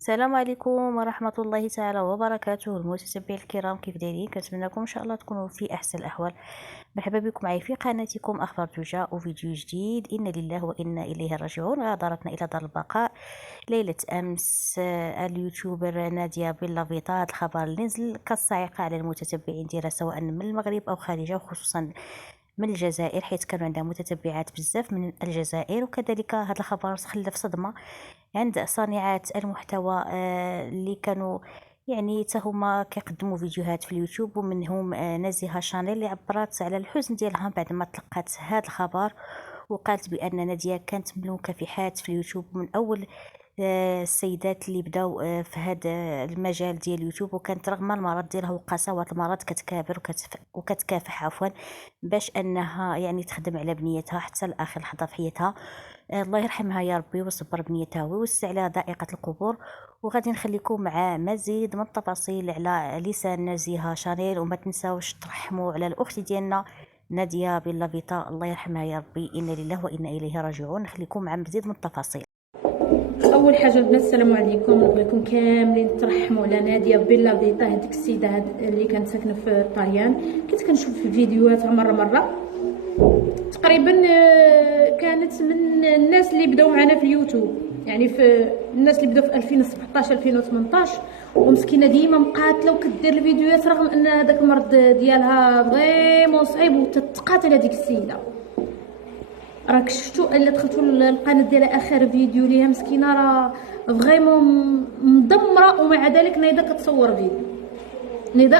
السلام عليكم ورحمة الله تعالى وبركاته. المتتبعين الكرام، كيف دايرين؟ كنتمنىكم ان شاء الله تكونوا في احسن الاحوال. مرحبا بكم معي في قناتكم اخبار توجا وفيديو جديد. انا لله وانا اليه راجعون. غادرتنا الى دار البقاء ليلة امس اليوتيوبر نادية بلافيطا. هذا الخبر اللي نزل كالصاعقة على المتتبعين ديالها سواء من المغرب او خارجها، وخصوصا من الجزائر، حيث كانوا عندها متتبعات بزاف من الجزائر. وكذلك هذا الخبر خلف صدمة عند صانعات المحتوى اللي كانوا يعني هما كيقدموا فيديوهات في اليوتيوب، ومنهم نزيهة شانيل اللي عبرت على الحزن ديالها بعد ما تلقات هذا الخبر، وقالت بان نادية كانت من المكافحات في اليوتيوب، من اول السيدات اللي بداو في هذا المجال ديال اليوتيوب، وكانت رغم المرض ديالها وقساوه المرض كتكابر وكتكافح عفوا باش انها يعني تخدم على بنيتها حتى لاخر لحظه في حياتها. الله يرحمها يا ربي ويصبر بنيتها ويوسع على ضائقه القبور. وغادي نخليكم مع مزيد من التفاصيل على لسان نزيهة شانيل، وما تنساوش ترحموا على الاخت ديالنا نادية بلافيطا، الله يرحمها يا ربي. انا لله وانا اليه راجعون. نخليكم مع مزيد من التفاصيل. اول حاجه البنات السلام عليكم، نبغيكم كاملين ترحموا على ناديه بلافيطا، هذيك السيده اللي كانت ساكنه في الطريان. كنت كنشوف في فيديوهاتها مره تقريبا كانت من الناس اللي بداو معنا في اليوتيوب، يعني في الناس اللي بداو في 2017 2018، ومسكينه ديما مقاتله وكدير الفيديوهات رغم ان هذاك المرض ديالها فريمون صعيب وتتقاتل هذيك السيده. راك شفتوا الا دخلتوا القناه ديالها اخر فيديو ليها مسكينه راه فريمون مدمره، ومع ذلك نايضه كتصور فيديو،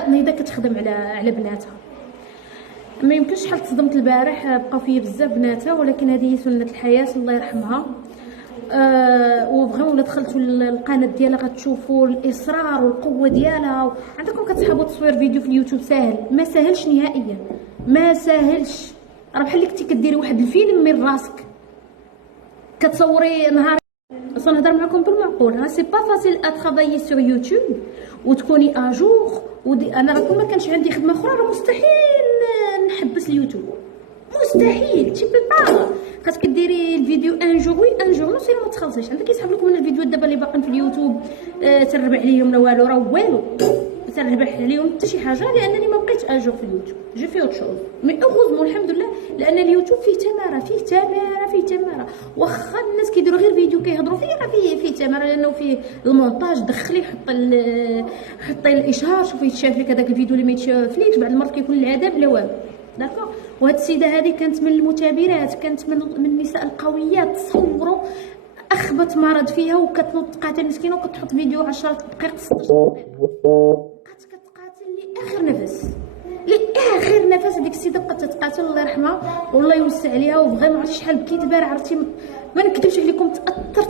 نايضه كتخدم على بناتها. ما يمكنش شحال تصدمت البارح، بقاو فيا بزاف بناتها، ولكن هذه سنه الحياه الله يرحمها. وفغيمون الا دخلتوا القناه ديالها غتشوفوا الاصرار والقوه ديالها. عندكم كتحبوا تصوير فيديو في اليوتيوب ساهل؟ ما ساهلش نهائيا، ما ساهلش. راه بحال اللي كنتي كديري واحد الفيلم من راسك كتصوري نهار. اصلا نهضر معكم بالمعقول، ها سي با فاسيل ا ترافايي سور يوتيوب وتكوني اجور. انا راكم ما كانش عندي خدمه اخرى، راه مستحيل نحبس اليوتيوب، مستحيل تي با. خاصك ديري الفيديو ان جور وي ان جور نو، سير ما تخلصيش. عندك يسحب لكم من الفيديوهات دابا اللي باقين في اليوتيوب تربح عليهم لا والو، راه والو تربح عليهم حتى شي حاجه، لانني ما بقيتش اجور في اليوتيوب، جو في اوت شوز. مي اوغوزمون الحمد لله، لان اليوتيوب فيه تماره فيه تماره. واخا الناس كيديروا غير فيديو كيهضروا فيه، راه فيه تماره، لانه فيه المونتاج. دخلي حطي الاشهار، شوفي يتشاف لك هذاك الفيديو اللي ما يتشافليكش، بعد المرات كيكون العذاب لا والو. داكوغ. وهاد السيده هذه كانت من المثابرات، كانت من النساء القويات. تصوروا اخبط مرض فيها وكتنوض تقاتل مسكينه، وكتحط فيديو 10 دقائق 16 دقيقه كتقاتل لاخر نفس. هذيك السيده بقات تتقاتل، الله يرحمها والله يوسع عليها. وبغي ما عرفتش شحال بكيت البارح، عرفتي ما نكذبش عليكم، تاثرت